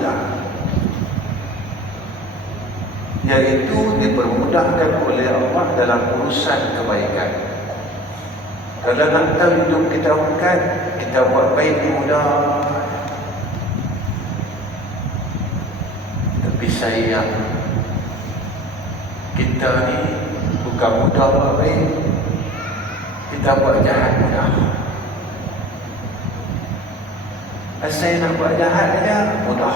mudah, iaitu dipermudahkan oleh Allah dalam urusan kebaikan. Kalau nak tahu hidup kita bukan, kita buat baik ni mudah. Tapi sayang, kita ni bukan mudah buat baik, kita buat jahat mudah. Asal nak buat jahat saja mudah,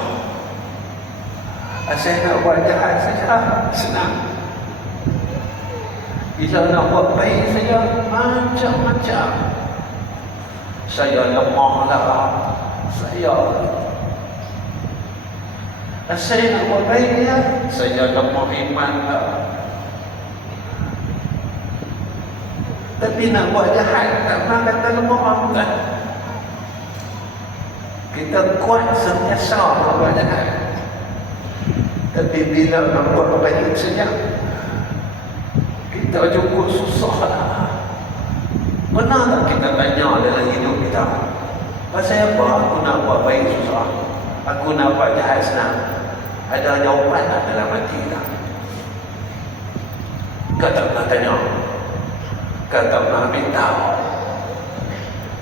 asal nak buat jahat saja senang. Bila nak buat baik saja macam-macam. Saya lemah lah, asal nak buat baik ya, saya lemah iman lah. Tapi nak buat jahat tak pernah kata lemah kan? Kita kuat sentiasa nak buat jahat. Tapi bila nak buat baik saja, kita cukup susah lah. Pernah tak kita tanya dalam hidup kita, pasal apa aku nak buat baik susah, aku nak buat jahat senang? Ada jawapan tak dalam hati kita? Kau tak pernah tanya, kau tak pernah minta,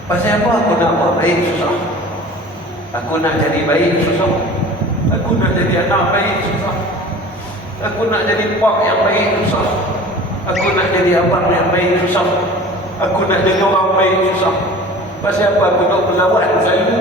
pasal apa aku nak buat baik susah? Aku nak jadi baik susah, aku nak jadi anak baik susah, aku nak jadi pak yang baik susah, aku nak jadi abang yang baik susah, aku nak jadi orang baik susah. Pasal apa aku nak berlawan selalu?